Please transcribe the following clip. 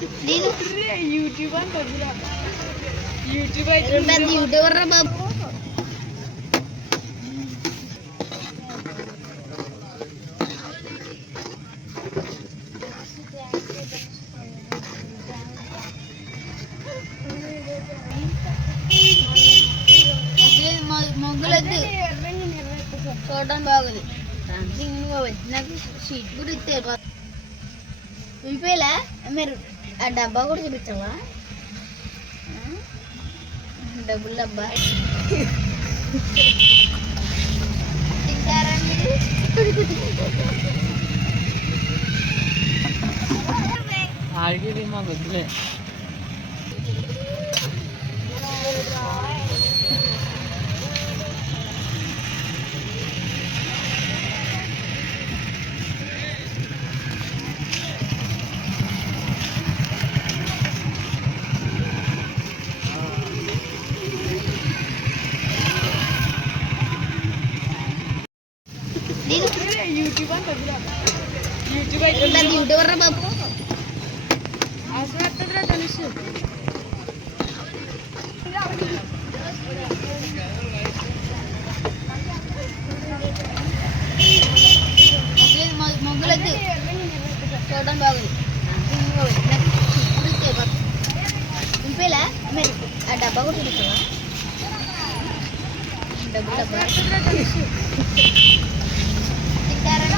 నేను యూట్యూబ్ అంటే యూట్యూబ్ పెద్ద యూట్యూబర్ రా బాబు. మొగ్గులొద్దు, చూడడం బాగోదు. నాకు సీట్ కూడా ఇస్తే వెళ్ళిపోయేలా. మీరు ఆ డబ్బా కూడా చూపించావా? డబ్బులు డబ్బా తింటారా మీరు? ఆడికి మా వద్దులే. యూట్యూబ్ అంటే యూట్యూబ్ పెద్ద యూట్యూబర్ రా బాబు. అవసరం వస్తుందిరా తెలుసు. మొగ్గులొద్దు, చూడడం బాగోదు. వెళ్ళిపోయేలా. మీరు ఆ డబ్బా కూడా చూపించావా? డబ్బులు డబ్బా తెలుసు. తింటారా?